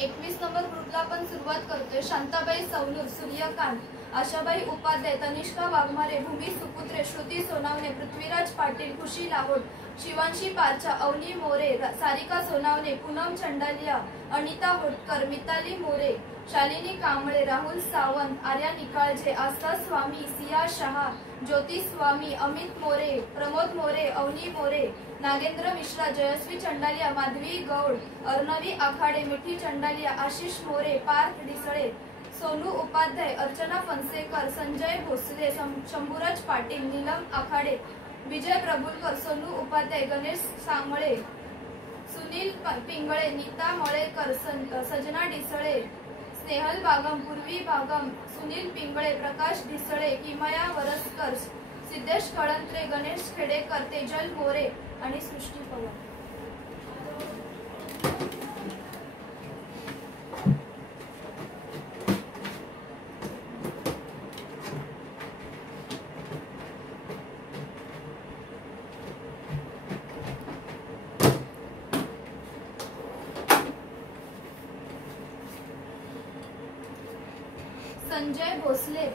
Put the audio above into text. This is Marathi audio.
21 नंबर ग्रुपला आपण सुरुवात करतोय। शांताबाई सवनूर, सूर्यकांत, आशाबाई उपाध्याय, तनिष्का वाघमारे, भूमी सुपुत्रे, श्रुती सोनावणे, पृथ्वीराज पाटील, खुशी लाहोड, शिवांशी पारचा, अवनी मोरे, सारिका सोनावणे, पूनम चंडालिया, अनिता होटकर, मिताली मोरे, शालिनी कांबळे, राहुल सावंत, आर्या निकाळजे, आस्था स्वामी, सिया शहा, ज्योती स्वामी, अमित मोरे, प्रमोद मोरे, अवनी मोरे, नागेंद्र मिश्रा, जयश्री चंडालिया, माधवी गौड, अर्णवी आखाडे, मिठी चंडालिया, आशिष मोरे, पार्थ डिसळे, सोनू उपाध्याय, अर्चना फणसेकर, संजय भोसले, शंभूराज पाटील, नीलम आखाडे, विजय प्रभुलकर, सोनू उपाध्याय, गणेश सांगळे, सुनील पिंगळे, नीता मळेकर, सजना डिसळे, स्नेहल बागम, पूर्वी बागम, सुनील पिंगळे, प्रकाश डिसळे, किमया वरसकर, सिद्धेश कळंत्रे, गणेश खेडेकर, तेजल मोरे आणि सृष्टी पवार। संजय भोसले,